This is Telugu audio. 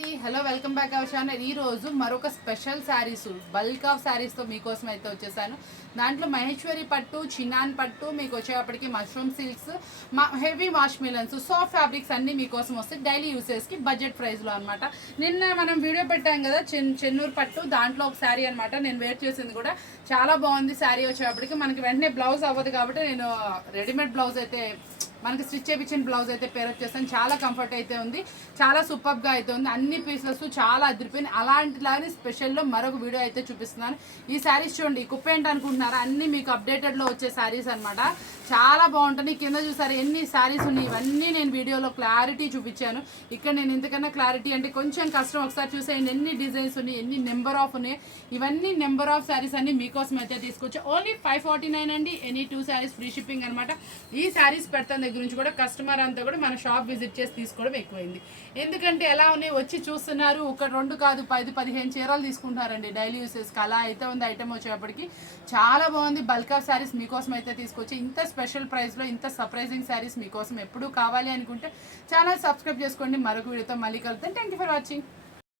Hello welcome back our channel. ఈ రోజు మరొక స్పెషల్ శారీస్ బల్క్ ఆఫ్ శారీస్తో మీకోసం అయితే వచ్చేసాను. దాంట్లో మహేశ్వరి పట్టు, చినాన్ పట్టు, మీకు వచ్చేటప్పటికి mushroom silks, heavy wash melons, soft fabrics అన్నీ మీకోసం వస్తాయి డైలీ యూసేస్కి బడ్జెట్ ప్రైస్లో అనమాట. నిన్న మనం వీడియో పెట్టాం కదా చెన్నూరు పట్టు, దాంట్లో ఒక శారీ అనమాట. నేను వేర్ చేసింది కూడా చాలా బాగుంది. శారీ వచ్చేటప్పటికి మనకి వెంటనే బ్లౌజ్ అవ్వదు కాబట్టి నేను రెడీమేడ్ బ్లౌజ్ అయితే మనకి స్టిచ్ చేయించిన బ్లౌజ్ అయితే పేర్ వచ్చేస్తాను. చాలా కంఫర్ట్ అయితే ఉంది, చాలా సూపర్గా అయితే ఉంది. అన్ని పీసెస్ చాలా అదిరిపోయినాయి. అలాంటిలానే స్పెషల్లో మరొక వీడియో అయితే చూపిస్తున్నాను. ఈ శారీస్ చూడండి, కుప్పేంటి అనుకుంటున్నారా? అన్నీ మీకు అప్డేటెడ్లో వచ్చే శారీస్ అనమాట. చాలా బాగుంటుంది. కింద చూసారు ఎన్ని శారీస్ ఉన్నాయి. ఇవన్నీ నేను వీడియోలో క్లారిటీ చూపించాను. ఇక్కడ నేను ఇంతకన్నా క్లారిటీ అంటే కొంచెం కష్టం. ఒకసారి చూసేయండి ఎన్ని డిజైన్స్ ఉన్నాయి, ఎన్ని నెంబర్ ఆఫ్ ఉన్నాయి. ఇవన్నీ నెంబర్ ఆఫ్ శారీస్ అన్ని మీకోసం అయితే తీసుకొచ్చి ఓన్లీ 549 అండి. ఎనీ 2 శారీస్ ఫ్రీ షిప్పింగ్ అనమాట. ఈ శారీస్ పెడతాను దగ్గర నుంచి కూడా కస్టమర్ అంతా కూడా మన షాప్ విజిట్ చేసి తీసుకోవడం ఎక్కువైంది. ఎందుకంటే ఎలా ఉన్నాయి వచ్చి చూస్తున్నారు, ఒక 2 కాదు 10-15 చీరలు తీసుకుంటారండి డైలీ యూసెస్కి. అలా అయితే ఉంది ఐటమ్ వచ్చేటప్పటికి. చాలా బాగుంది. బల్క్ ఆఫ్ శారీస్ మీకోసం అయితే తీసుకొచ్చి ఇంత స్పెషల్ ప్రైస్లో ఇంత సర్ప్రైజింగ్ శారీస్ మీకోసం ఎప్పుడూ కావాలి అనుకుంటే ఛానల్ సబ్స్క్రైబ్ చేసుకోండి. మరొక వీడియోతో మళ్ళీ కలుద్దాం. Thank you for watching.